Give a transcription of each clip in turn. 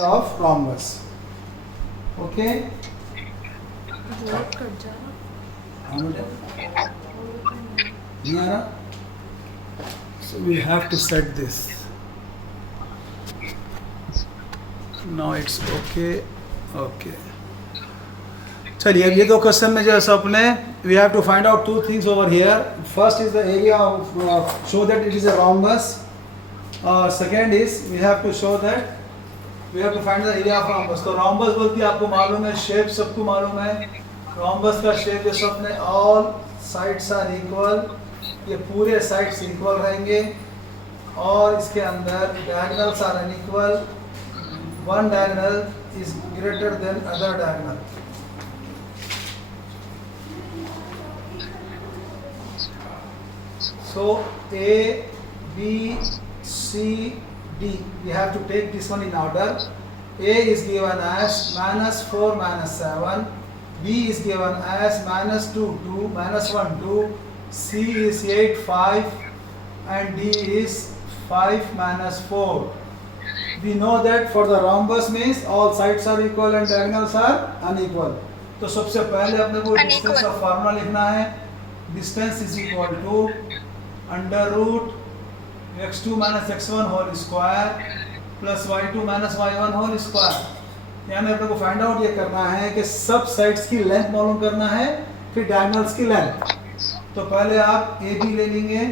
of rhombus. Okay. Yeah. So we have to set this. Now it's okay. Okay. चलिए अब ये दो question में जो है अपने we have to find out two things over here. First is the area of show that it is a rhombus. Second is we have to show that we have to find the area of rhombus. तो rhombus बोलती है आपको मालूम है, shape सबको मालूम है. rhombus का शेप जो अपने all sides are equal, ये पूरे साइड्स इक्वल रहेंगे और इसके अंदर diagonals are unequal. One diagonal is greater than other diagonal. So A, B, C, D. We have to take this one in order. A is given as -4 -7. B is given as -2 2 -1 2. C is 8 5 and D is 5 -4. We know that for the rhombus means all sides are equal and diagonals are unequal. तो सबसे पहले अपने को distance का formula लिखना है. Distance is equal to under root x2 minus x1 whole square plus y2 minus y1 whole square. यानी अपने को फाइंड आउट ये करना है कि सब साइड्स की लेंथ मालूम करना है, फिर डायगोनल्स की लेंथ. तो पहले आप ए बी ले लेंगे.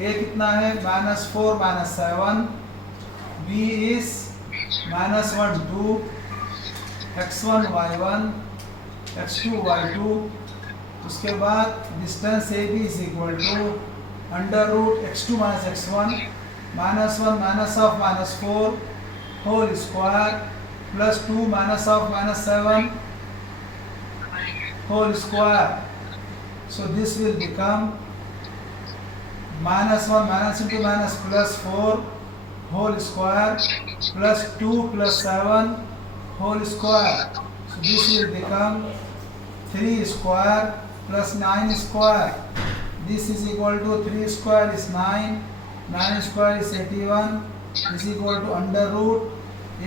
ए कितना है -4 -7. B is -1 2 x1 y1 x2 y2. उसके बाद distance A B is equal to under root x2 minus x1 -1 minus of -4 whole square plus 2 minus of -7 whole square. So this will become -1 minus into minus plus 4 whole square plus 2 plus 7 whole square. So this will become 3 square plus 9 square. This is equal to 3 square is 9, 9 square is 81, is equal to under root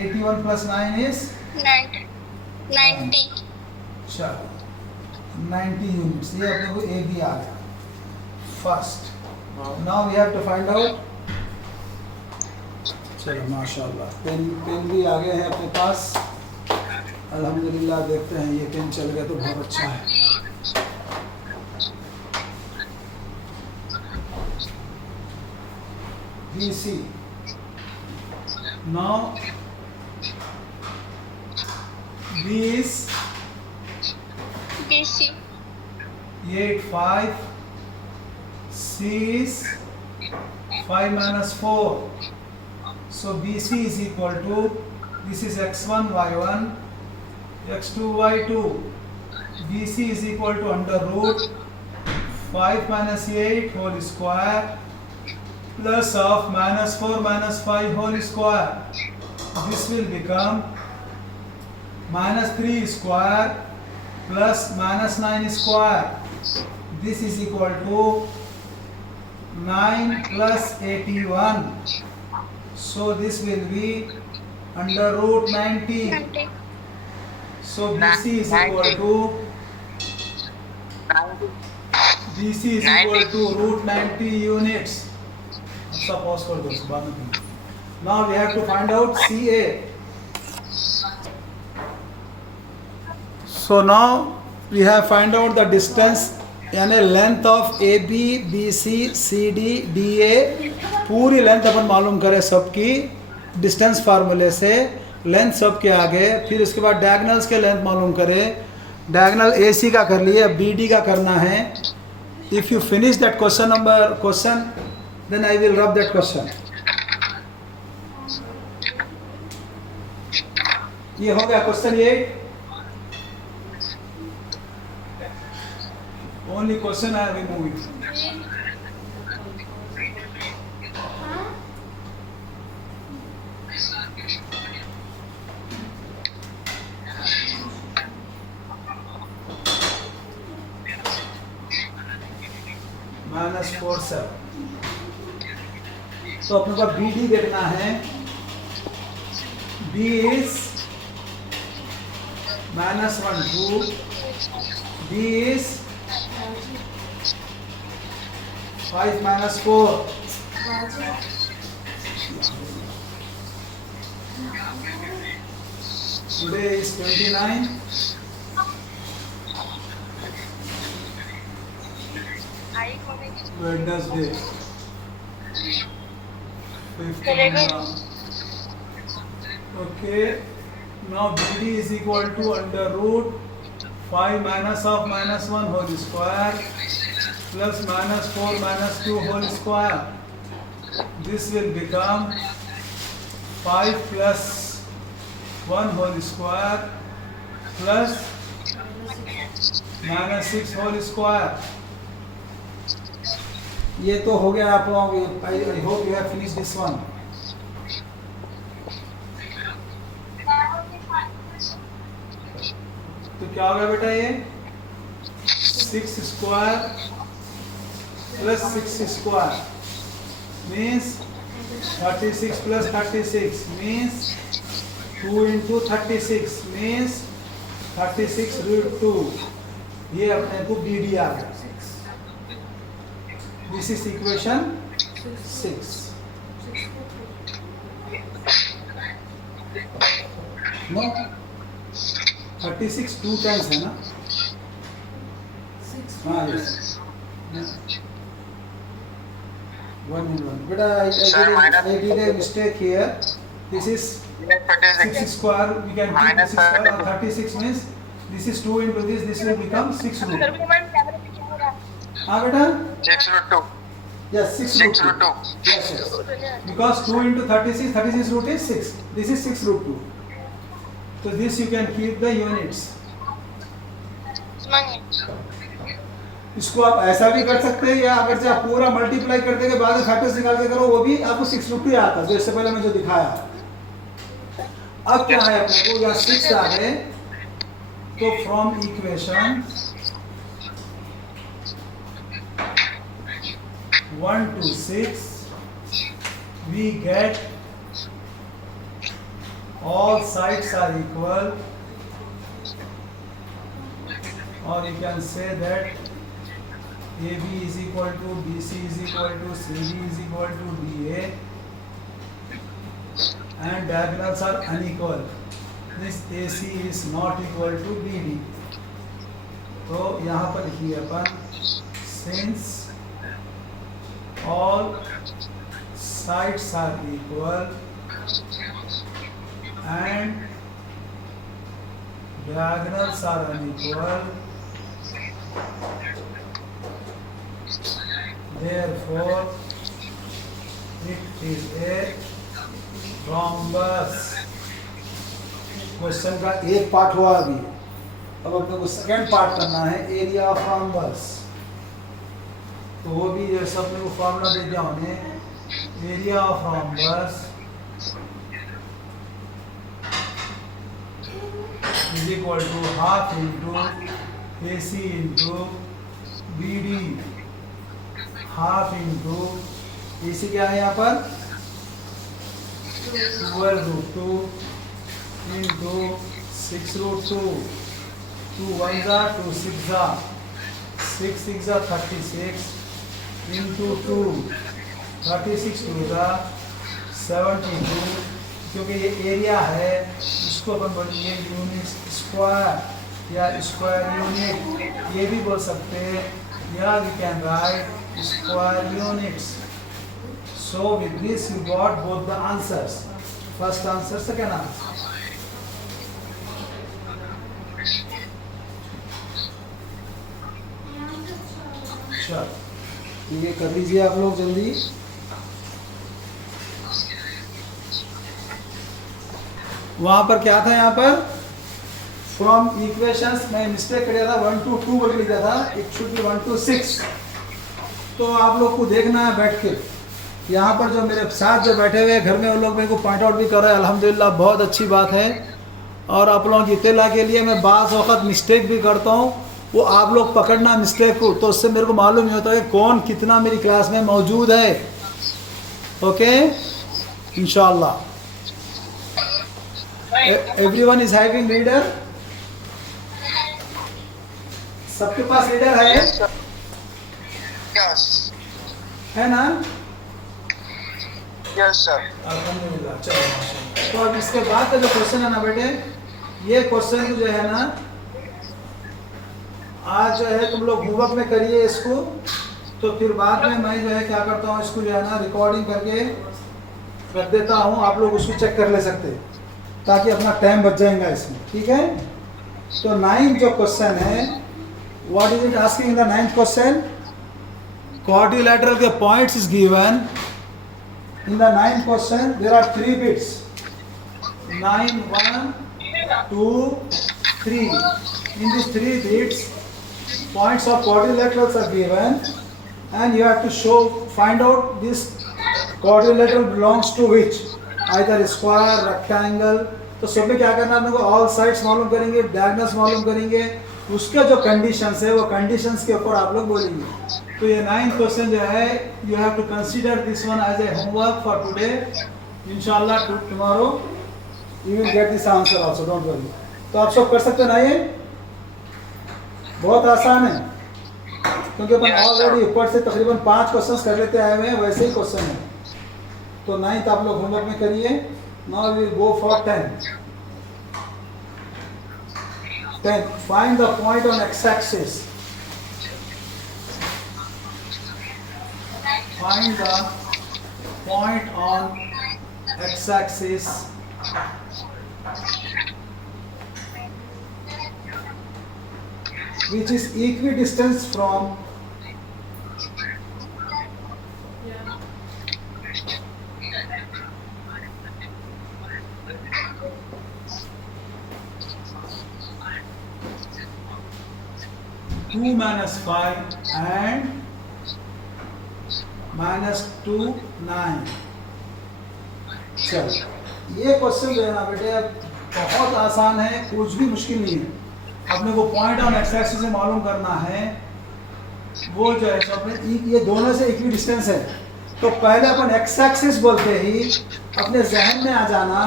81 plus 9 is 90. चलो 90 units. ये अपने को A भी आ गया. First. Now we have to find out. चलो माशाल्लाह pen भी आ गए हैं अपने पास. अल्हम्दुलिल्लाह. देखते हैं ये पेन चल गया तो बहुत अच्छा है. BC. Now B is BC. 8 5. C is 5 minus 4. So BC is equal to, this is x1 y1 x2 y2. BC is equal to under root 5 minus 8 whole square plus of -4 minus 5 whole square. This will become -3 square plus -9 square. This is equal to 9 plus 81. So this will be under root 90. So BC is equal to root 90 units. Suppose for this one. Now we have to find out CA. So now we have find out the distance यानी length of AB, BC, CD, DA. पूरी length अपन मालूम करें सबकी distance फार्मूले से. Length सब के आगे, फिर उसके बाद डायगोनल्स के लेंथ मालूम करें. डायगोनल AC का कर लिए, अब BD का करना है. If you finish that question, then I will rub that question. ये हो गया question 8. Only question I remove it. -4 7. तो अपने को BD देखना है. B is -1 2, B is 5 - 4. Today is 29. Wednesday. 15 now. Okay. Now BD is equal to under root 5 minus of -1 whole square plus -4 - 2 whole square. This will become 5 plus 1 whole square plus -6 whole square. ये तो हो गया आप लोग. I hope you have finished this one. तो क्या होगा बेटा ये 6 square plus 6 square means 36 plus 36 means 2 into 36 means 36 root 2. ये अपने को BD आ गया. This is equation 6. No, 36 2 times है ना? हाँ yes. 1 and 1. But I did a mistake here. This is 6 square. We can keep 6 square. 36 means this is 2 into this. This will become 6 root. हाँ बेटा? 6 root 2. Yes, 6 root 2. Yes, yes. Because 2 into 36, 36 root is 6. This is 6 root 2. So this you can keep the units. इसको आप ऐसा भी कर सकते हैं या अगर आप पूरा मल्टीप्लाई करते के बाद फैक्टर्स निकाल के करो वो भी आपको 6 रूट ही आता है. जो इससे पहले मैं जो दिखाया. अब क्या है अपने को यहाँ 6 आ गए तो from equation 1 to 6 we get all sides are equal, or you can say that AB is equal to BC is equal to CD is equal to DA and diagonals are unequal. This AC is not equal to BD. तो यहाँ पर लिखिए अपन since all sides are equal and diagonals are unequal, therefore it is a rhombus. Question का एक part हुआ अभी. अब अपने को सेकंड पार्ट करना है एरिया ऑफ रॉम्बस. तो वो भी जैसे अपने को फॉर्मूला दे दिया उन्हें. Area of rhombus is equal to half into AC into BD. Half into AC क्या है यहाँ पर 12 रूट 2 इंटू 6 रूट 2. 2 1 जा 2 6 जा 6 6 जा 36 इंटू 2 36 2 जा 72. क्योंकि ये एरिया है इसको अपन बोलेंगे यूनिट स्क्वायर या स्क्वायर यूनिट ये भी बोल सकते हैं या we can write square units. So with this you got both the answers. First answer second answer. चलो ये कर लीजिए आप लोग जल्दी. वहां पर क्या था यहाँ पर फ्रॉम इक्वेशंस मैं मिस्टेक कर दिया था 1 to 2 बोल लिया था. It should be 1 to 6. तो आप लोग को देखना है बैठ के. यहाँ पर जो मेरे साथ जो बैठे हुए घर में वो लोग मेरे को पॉइंट आउट भी कर रहे हैं. अल्हम्दुलिल्लाह बहुत अच्छी बात है. और आप लोगों की इत्तला के लिए मैं बाज़ वक़्त मिस्टेक भी करता हूँ. वो आप लोग पकड़ना मिस्टेक को तो उससे मेरे को मालूम नहीं होता है कौन कितना मेरी क्लास में मौजूद है. ओके इंशाअल्लाह. Everyone is having reader? सबके पास रीडर है? यस है ना? Yes sir. अल्हम्दुलिल्लाह, चलो माशाल्लाह। तो अब इसके बाद का जो क्वेश्चन है ना बेटे, ये क्वेश्चन जो है ना आज जो है तुम लोग होमवर्क में करिए इसको, तो फिर बाद में मैं जो है क्या करता हूँ, इसको जो है ना रिकॉर्डिंग करके रख देता हूँ, आप लोग उसको चेक कर ले सकते हैं, ताकि अपना टाइम बच जाएगा इसमें, ठीक है? तो 9th जो क्वेश्चन है, what is it asking in the 9th question? Quadrilateral के points is given in the 9th question. There are 3 bits, 9 1 2 3। in these 3 bits points of quadrilaterals are given and you have to find out this quadrilateral belongs to which, either square, rectangle। तो सब में क्या करना है अपने को, all sides मालूम करेंगे, डायगोनल्स मालूम करेंगे, उसके जो कंडीशंस है वो कंडीशंस के ऊपर आप लोग बोलेंगे। तो ये 9th क्वेश्चन जो है, you have to consider this one as a homework for today. इंशाल्लाह tomorrow you will get this answer also, don't worry. तो आप सब कर सकते हैं ना, ये बहुत आसान है, क्योंकि अपन ऑलरेडी ऊपर से तकरीबन 5 क्वेश्चंस कर लेते आए हुए हैं, वैसे ही क्वेश्चन है। तो 9th आप लोग होमवर्क में करिए। Now we will go for 10th। Find the point on x axis. Find the point on x axis which is equidistant from (2 minus 5) and (-2 9). चलो, ये क्वेश्चन जो है ना बेटे बहुत आसान है, कुछ भी मुश्किल नहीं है। अपने को पॉइंट ऑन एक्स एक्सिस से मालूम करना है, वो जो है तो अपने ये दोनों से इक्वी डिस्टेंस है। तो पहले अपन एक्स एक्सिस बोलते ही अपने जहन में आ जाना,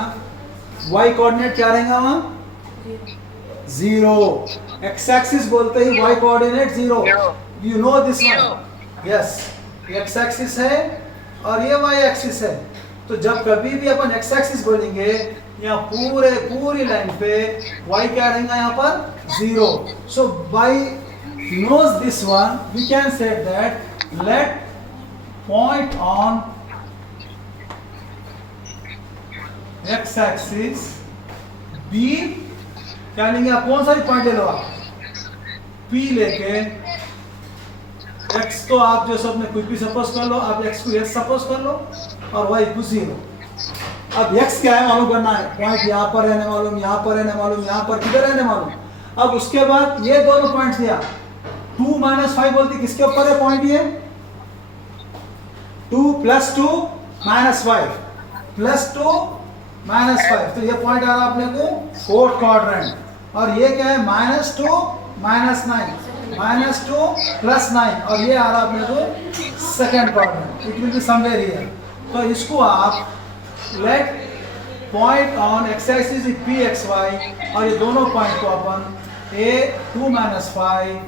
वाई कोऑर्डिनेट क्या रहेगा वहाँ? 0। एक्स एक्सिस बोलते ही y coordinate 0। You know this one? Yes, x axis है और ये वाई एक्सिस है। तो जब कभी भी अपन एक्स एक्सिस बोलेंगे, यहाँ पूरी लाइन पे y क्या रहेगा यहाँ पर? 0। So by knows this one, we can say that let point on x axis b, क्या लेंगे आप? कौन सा भी पॉइंट ले लो आप, p लेके x तो आप जो सब में कुछ भी सपोज कर लो, आप x को s सपोज कर लो और y को 0। अब x क्या है मालूम करना है, पॉइंट यहाँ पर रहने मालूम, यहाँ पर रहने मालूम, यहाँ पर किधर रहने मालूम। अब उसके बाद ये दोनों पॉइंट्स दिया, 2 - 5 बोलती किसके ऊपर है पॉइंट? ये 2 + 2 - 5 + 2 - 5। तो ये पॉइंट आ रहा अपने को 4th क्वाड्रेंट। और ये क्या है? -2 - 9 -2 + 9, और ये आ रहा अपने को 2nd quadrant. It will be somewhere here. तो इसको आप let point on x axis is P x y, और ये दोनों पॉइंट को अपन a 2 - 5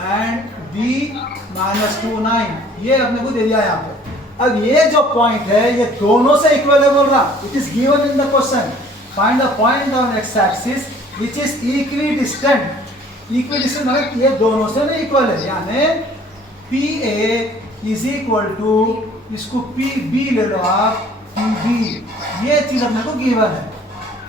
एंड b -2 9, ये अपने को दे दिया यहाँ पे। अब ये जो पॉइंट है ये दोनों से इक्वल है बोल रहा, it is given in the question. Find the point on x axis which is equidistant. Equidistant मतलब ये दोनों से नहीं इक्वल है, यानी PA इज इक्वल टू, इसको PB ले लो आप, PB। ये चीज अपने को गिवन है।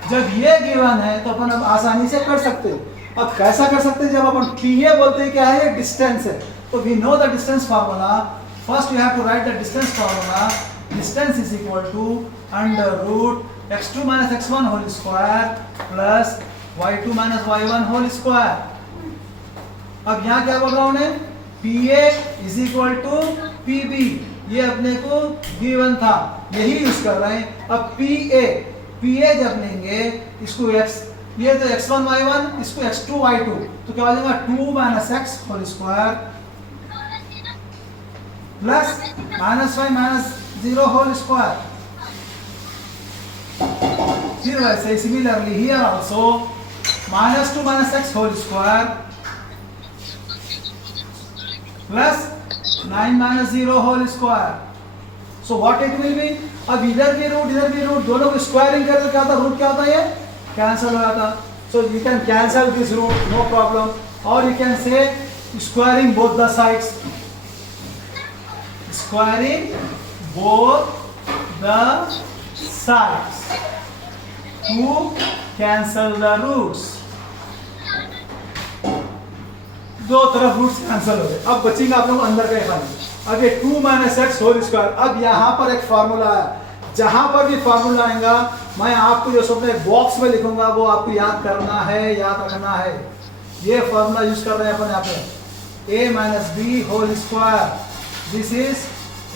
जब ये गिवन है तो अपन अब आसानी से कर सकते हैं। अब कैसा कर सकते हैं? जब अपन PA बोलते हैं क्या है? ये डिस्टेंस है। तो we know the distance formula. First you have to write the distance formula. Distance is equal to √ x2 - x1 whole square plus y2 - y1 whole square. अब यहाँ क्या बोल रहा हूँ उन्हें? PA is equal to PB, ये अपने को गिवन था, यही यूज कर रहे हैं। अब PA जब लेंगे इसको x, ये तो x1 y1, इसको x2 y2, तो क्या हो जाएगा? 2 - x whole square plus -5 - 0 whole square. फिर वैसे similarly here also -2 - x whole square plus 9 - 0 whole square. So what it will be. अब इधर भी रूट दोनों को स्क्वायरिंग करके क्या होता, रूट क्या होता है, ये कैंसिल हो जाता. So you can cancel this root, no problem. और you can say squaring both the sides, squaring both the sides to cancel the roots. दो तरफ रूट्स कैंसिल हो गए. अब बचेंगे आप लोग अंदर का खाली. अब ये 2 - x होल स्क्वायर. अब यहाँ पर एक फार्मूला है, जहां पर भी फार्मूला आएगा मैं आपको जो अपने बॉक्स में लिखूंगा वो आपको याद करना है, याद रखना है. ये फार्मूला यूज कर रहे हैं अपन यहाँ पे, a - b whole square. This is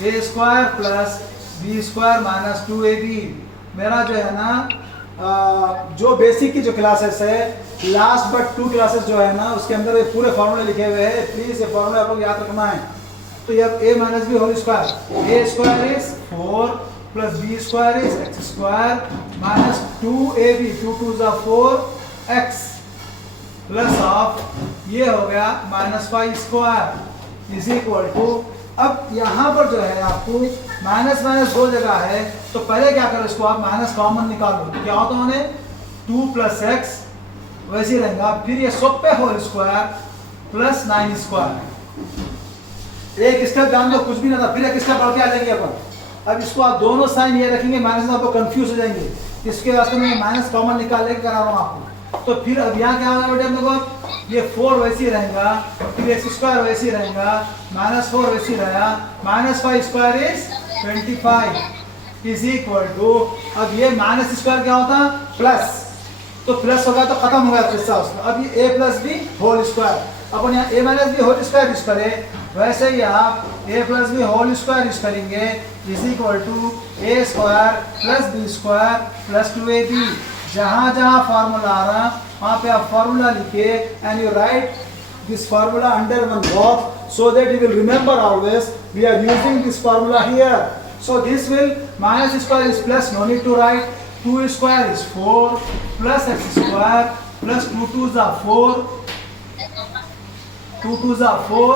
a square plus b square minus 2ab. मेरा जो है ना जो बेसिक की जो क्लासेस है, लास्ट बट 2 क्लासेस जो है ना, उसके अंदर ये पूरे फार्मूले लिखे हुए हैं. प्लीज ये फार्मूला आप लोग याद रखना है. तो ये a - b whole square, a square is 4 plus b square is x square minus 2ab, 2 2 जा 4x प्लस ऑफ ये हो गया -5 स्क्वायर इज इक्वल टू. अब यहाँ पर जो है आपको माइनस माइनस दो जगह है, तो पहले क्या करो, इसको आप माइनस कॉमन निकाल लो. तो क्या होता है 2 + x वैसे ही रहेगा. फिर ये सब पे होल स्क्वायर प्लस 9 स्क्वायर. एक स्टेप जान दो, कुछ भी ना था. फिर एक स्टेप बढ़ के आ जाएंगे अपन. अब इसको आप दोनों साइन ये रखेंगे, माइनस में आपको कंफ्यूज हो जाएंगे. इसके वास्ते मैं माइनस कॉमन निकाल लेके करा रहा हूँ आपको. तो फिर अब यहाँ क्या होगा बेटे, हम लोग ये 4 वैसे ही रहेगा, फिर x स्क्वायर वैसे ही रहेगा, -4 वैसे ही रहेगा, -5 square is 25 is equal to. अब ये माइनस स्क्वायर क्या होता, प्लस. तो प्लस होगा तो खत्म हो गया किस्सा उसका. अब ये a + b होल स्क्वायर. अपन यहाँ a - b whole square use करें, वैसे ही आप a + b whole square use करेंगे is equal to a square plus b square plus 2ab. जहाँ जहाँ फार्मूला आ रहा वहाँ पे आप फार्मूला लिखे and you write this formula under one box so that you will remember always we are using this formula here. So this will minus square is plus, no need to write. 2 square is 4 plus x square plus 2 2 जा 4, 2 2 जा 4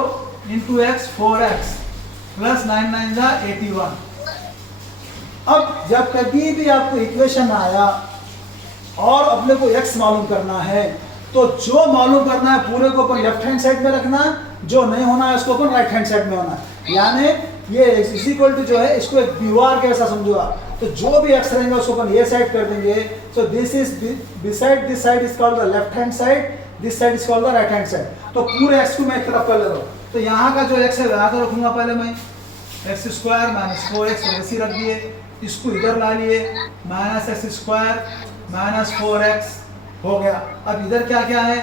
into x 4x plus 9 9 जा 81. अब जब कभी भी आपको equation आया और अपने को x मालूम करना है, तो जो मालूम करना है पूरे को अपन लेफ्ट हैंड साइड में रखना, जो नहीं होना है उसको अपन राइट हैंड साइड में होना. यानी ये इज इक्वल टू जो है, इसको एक दीवार कैसा समझो आप. तो जो भी x रहेगा उसको अपन ये साइड कर देंगे. So this is beside this side is called the left hand side, this side is called the right hand side. तो पूरे x को मैं एक तरफ कर ले रहा हूँ. तो यहाँ का जो x है यहाँ तो रखूंगा पहले मैं, x स्क्वायर माइनस 4x वैसे रख दिए. इसको इधर ला लिए, -x स्क्वायर माइनस 4x हो गया. अब इधर क्या क्या है,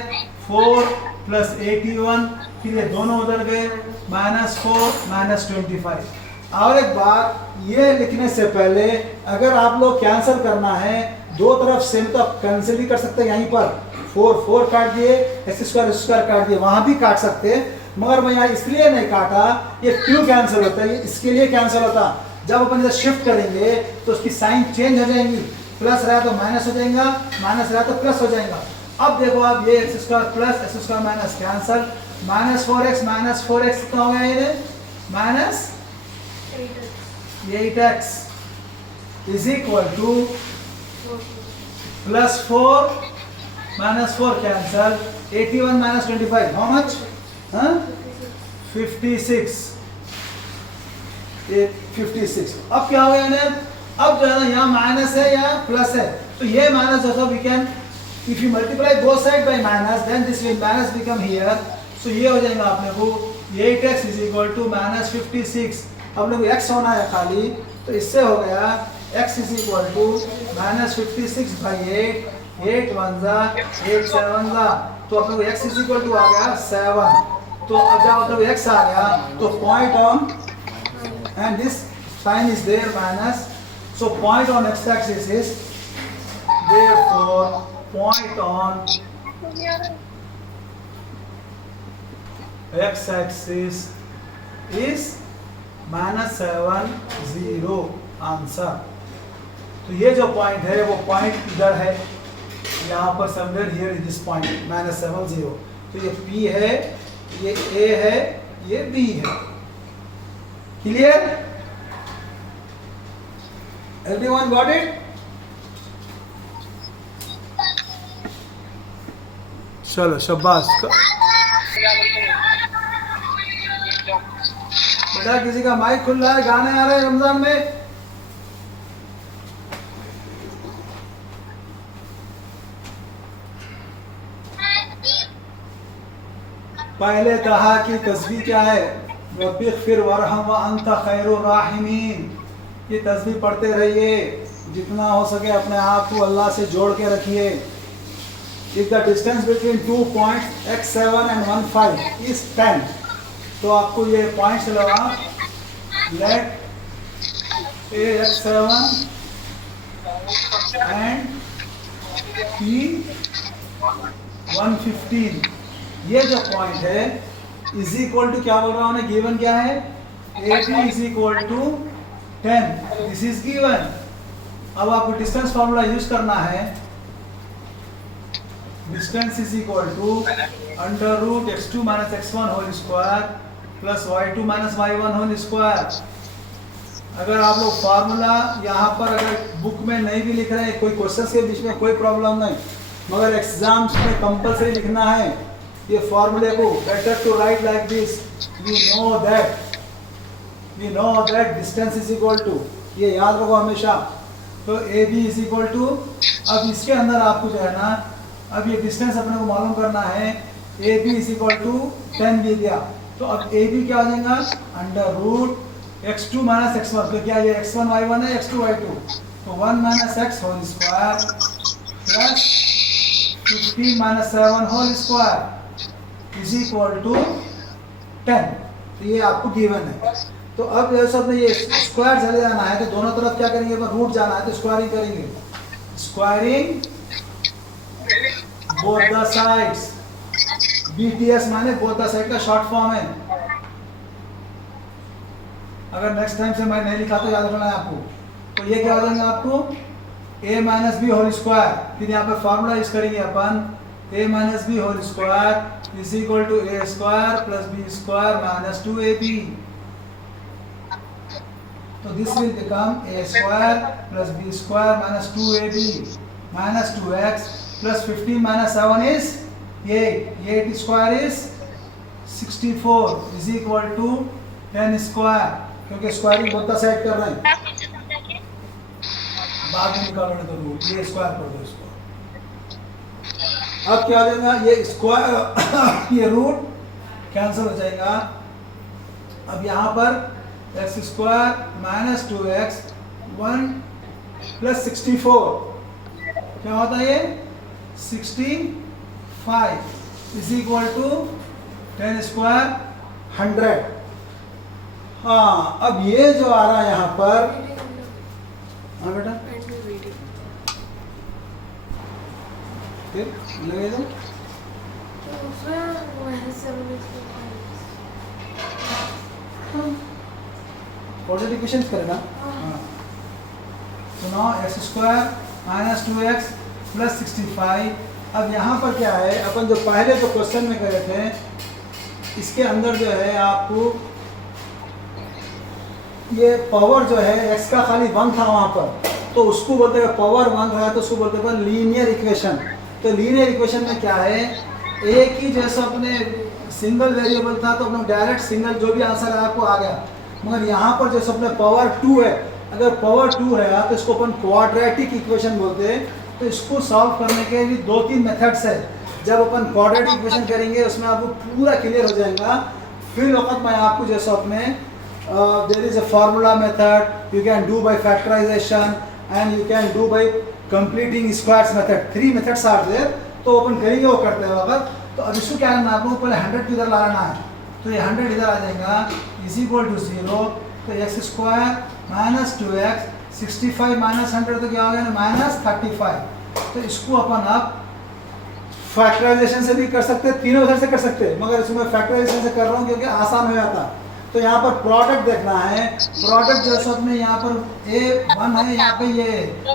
4 प्लस 81, फिर ये दोनों उधर गए, -4 माइनस 25. और एक बात, ये लिखने से पहले अगर आप लोग कैंसिल करना है दो तरफ सेम, तो आप कैंसिल भी कर सकते हैं. यहीं पर 4 4 काट दिए, x स्क्वायर काट दिए, वहां भी काट सकते हैं. मगर मैं यहाँ इसलिए नहीं काटा, ये क्यों कैंसिल होता है, ये इसके लिए कैंसिल होता. जब अपन इसे शिफ्ट करेंगे तो उसकी साइन चेंज हो जाएंगी. प्लस रहा तो माइनस हो जाएगा, माइनस रहा तो प्लस हो जाएगा. अब देखो आप ये x square plus x square minus cancel, -4x कितना हो गया, ये minus 8x is equal to +4 -4 cancel, 81 minus 25 how much, 56. 56. अब क्या हो गया, अब जो है ना यहाँ माइनस है या प्लस है, तो ये माइनस जो we can, if you multiply both side by minus then this will minus become here. So ये हो जाएगा अपने को 8x इज इक्वल टू -56. अपने को x होना है खाली, तो इससे हो गया x इज इक्वल टू -56/8, 8 1 जा 8 7 जा, तो अपने को x इज इक्वल टू आ गया 7. तो अब जब अपने को x आ गया तो point on and this sign is there minus. So point on x-axis is, therefore point on x-axis is -7 0 answer. तो ये जो पॉइंट है वो पॉइंट इधर है, यहाँ पर somewhere here is this point -7 0। तो ये P है, ये A है, ये B है। क्लियर? Everyone got it? चलो शाबाश। बेटा किसी का माइक खुल रहा है, गाने आ रहे हैं रमजान में? पहले कहा कि तस्बीह क्या है? रब्बिग़फिर वरहम व अंत खैरुर राहिमीन। ये तस्बीह पढ़ते रहिए, जितना हो सके अपने आप को अल्लाह से जोड़ के रखिए। If the distance between 2 points x7 and 1 5 is 10, तो आपको ये पॉइंट्स लगा, let a x7 and p 115, ये जो पॉइंट है इज इक्वल टू, क्या बोल रहा हूँ, गिवन क्या है? AB is equal to 10, this is given. अब आपको डिस्टेंस फॉर्मूला यूज करना है। Distance is equal to under root x2 minus x1 whole square plus y2 minus y1 whole square. अगर आप लोग फार्मूला यहाँ पर अगर बुक में नहीं भी लिख रहे हैं, कोई क्वेश्चन के बीच में कोई प्रॉब्लम नहीं, मगर एग्जाम्स में कंपलसरी लिखना है ये फार्मूले को। Better to write like this, we know that distance is equal to, ये याद रखो हमेशा। तो AB इज इक्वल टू, अब इसके अंदर आपको जो है ना, अब ये डिस्टेंस अपने को मालूम करना है। AB इज इक्वल टू 10 दे दिया, तो अब AB क्या हो जाएगा? Under root x2 minus x1, तो क्या ये x1 y1 है, x2 y2, तो 1 minus x whole square plus 15 minus 7 whole square is equal to 10। तो ये आपको गिवन है। तो अब जैसे अपने ये स्क्वायर चले जाना है, तो दोनों तरफ क्या करेंगे? रूट जाना है तो स्क्वायरिंग करेंगे। Squaring both the sides, BTS माने बोथ द साइड का शॉर्ट फॉर्म है। अगर नेक्स्ट टाइम से मैं नहीं लिखा तो याद रखना है आपको। तो ये क्या हो जाएगा आपको? A minus B whole square, फिर यहाँ पे फॉर्मूला यूज करेंगे अपन, A minus B whole square is equal to A square plus B square minus 2AB। तो this will become A square plus B square minus 2AB minus 2x plus 15 minus 7 is 8, 8 square is 64 is equal to 10 square, क्योंकि squaring both the side कर रहे हैं। बाद में निकालोगे तो root, ये स्क्वायर कर दो इसको। अब क्या हो जाएगा? ये स्क्वायर ये रूट कैंसिल हो जाएगा। अब यहाँ पर x square minus 2x 1 plus 64 क्या होता है? ये 65 इज इक्वल टू 10 स्क्वायर 100। हाँ, अब ये जो आ रहा है यहाँ पर, हाँ बेटा फिर लगे दो। ऑर्डर इक्वेशंस करें ना। हाँ, तो now x square minus 2x plus 65। अब यहाँ पर क्या है, अपन जो पहले जो क्वेश्चन में करे थे, इसके अंदर जो है आपको ये पावर जो है x का खाली 1 था वहाँ पर, तो उसको बोलते हैं पावर 1 है तो उसको बोलते हैं लीनियर इक्वेशन। तो लीनियर इक्वेशन में क्या है, एक ही जैसा अपने सिंगल वेरिएबल था तो अपने डायरेक्ट सिंगल जो भी आंसर है आपको आ गया, मगर यहाँ पर जैसे अपने पावर 2 है, अगर पावर 2 है तो इसको अपन क्वाड्रेटिक इक्वेशन बोलते हैं। तो इसको सॉल्व करने के लिए 2-3 मेथड्स है। जब अपन क्वाड्रेटिक इक्वेशन करेंगे उसमें आपको पूरा क्लियर हो जाएगा। फिर वक्त मैं आपको जैसे अपने there is a formula method, you can do by factorization and you can do by completing squares method, 3 methods are there। तो अपन करेंगे वो करते हैं वक्त। तो अब इसको क्या करना है आपको, पहले 100 इधर लाना है, तो ये 100 इधर आ जाएगा इज इक्वल टू 0। तो x square minus 2x 65 minus 100 तो क्या हो गया माइनस 35। तो इसको अपन अब फैक्टराइजेशन से भी कर सकते हैं, तीनों उधर से कर सकते हैं, मगर इसमें फैक्टराइजेशन से कर रहा हूँ क्योंकि आसान हो जाता। तो तो यहाँ पर प्रोडक्ट देखना है। प्रोडक्ट जो है सो अपने यहाँ पर A1 है, यहाँ पे ये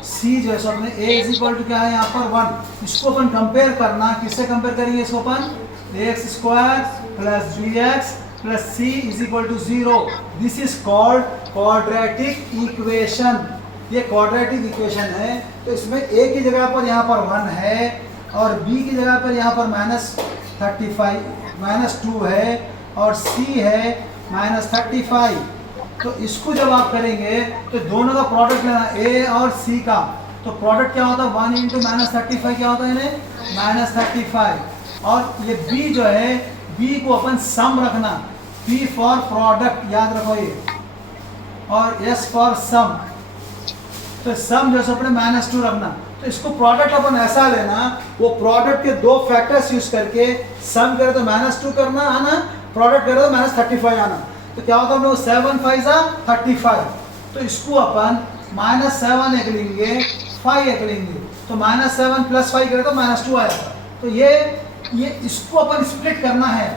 C जो है सो अपने A इज इक्वल टू क्या है यहाँ पर 1। इसको अपन कंपेयर करना, किससे कंपेयर करेंगे इसको अपन? ax square plus bx plus c is equal to 0। This is called quadratic equation. ये क्वाड्रेटिक इक्वेशन है। तो इसमें a की जगह पर यहाँ पर 1 है और b की जगह पर यहाँ पर -2 है और c है -35। तो इसको जब आप करेंगे तो दोनों का प्रोडक्ट लेना a और c का। तो प्रोडक्ट क्या होता है? 1 इंटू -35 क्या होता है इन्हें? -35। और ये b जो है, b को अपन सम रखना, p फॉर प्रोडक्ट याद रखो ये, और s फॉर सम। तो सम जो है अपने -2 रखना। तो इसको प्रोडक्ट अपन ऐसा लेना, वो प्रोडक्ट के दो फैक्टर्स यूज करके सम करे तो -2 करना आना, प्रोडक्ट करे तो -35 आना। तो क्या होता है? 7 5 35। तो इसको अपन -7 एक लेंगे, 5 एक लेंगे, तो -7 प्लस 5 करे तो -2 आएगा। तो ये इसको अपन स्प्लिट करना है।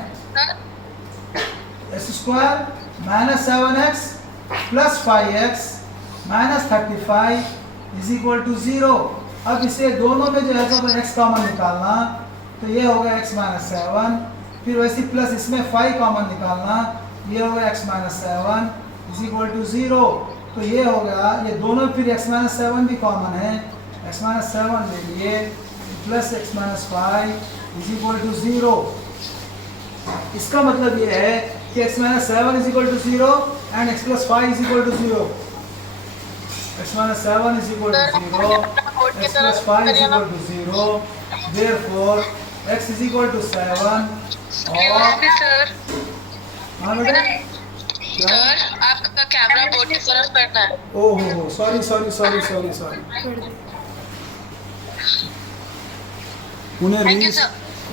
s स्क्वायर -7x plus 5x -35 is equal to 0। अब इसे दोनों में जो है तो x कॉमन निकालना, तो ये होगा x -7, फिर वैसे प्लस इसमें 5 कॉमन निकालना, ये होगा x -7 इज इक्वल टू 0। तो ये होगा, ये दोनों फिर x -7 भी कॉमन है, x -7 ले लिए plus x -5 is equal to 0। इसका मतलब ये है कि x -7 is equal to 0 and x + 5 is equal to 0। x -7 is equal to 0, x plus 5 is equal to 0, therefore x is equal to 7 और हाँ बेटा सर आपका कैमरा बोर्ड की तरफ करना है। ओहो सॉरी उन्हें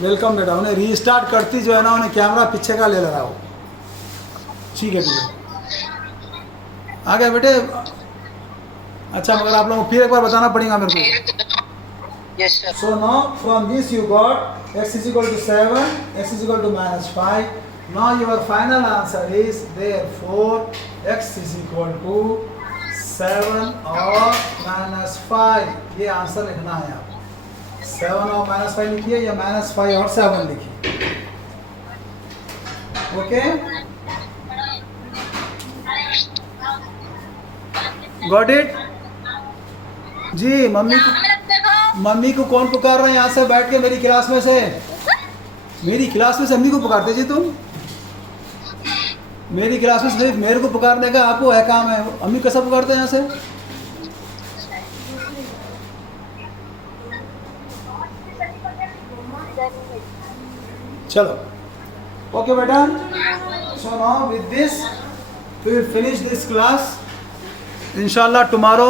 वेलकम बेटा, उन्हें रीस्टार्ट करती जो है ना, उन्हें कैमरा पीछे का ले रहा हो। ठीक है आ गया बेटे। अच्छा मगर आप लोगों को फिर एक बार बताना पड़ेगा मेरे को। Yes sir. So now from this you got x is equal to 7, x is equal to -5. Now your final answer is therefore x is equal to 7 और -5। ये आंसर लिखना है आप। 7 और -5 लिखिए या -5 और 7 लिखिए। ओके गॉट इट जी। मम्मी को कौन पुकार रहा है यहाँ से बैठ के? मेरी क्लास में से मम्मी को पुकारते जी तुम? मेरी क्लास में सिर्फ मेरे को पुकारने का आपको है काम है, अम्मी कैसा पुकारते हैं यहाँ से? चलो ओके बेटा। So now with this we will finish this class. इंशाल्लाह टुमारो